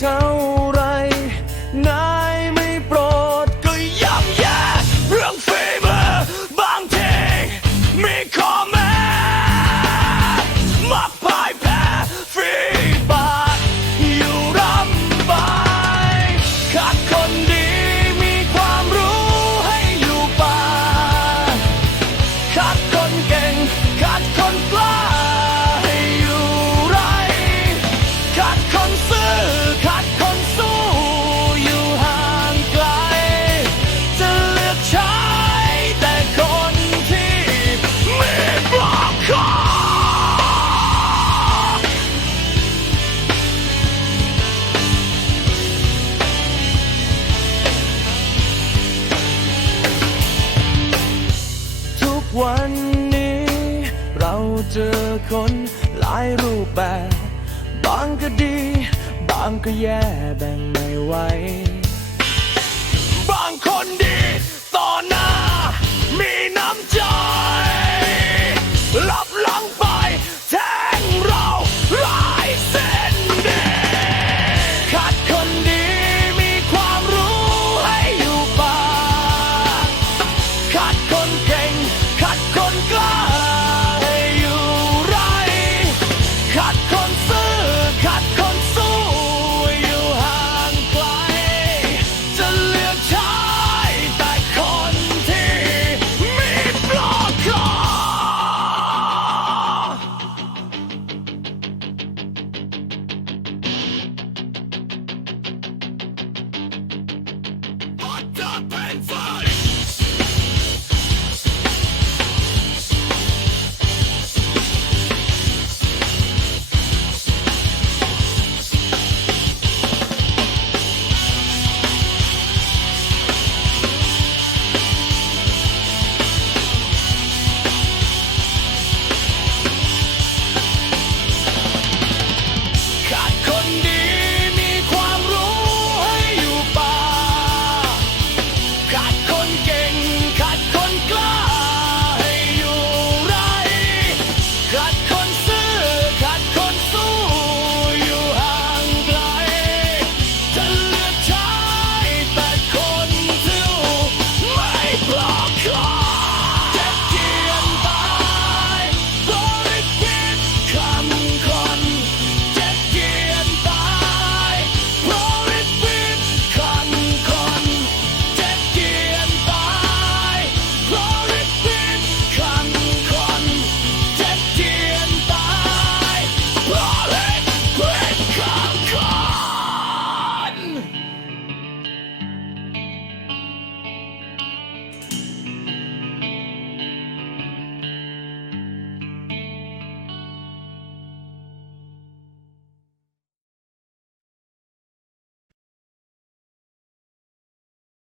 town. คนหลายรูปแบบ บางก็ดี บางก็แย่แบ่งไม่ไหว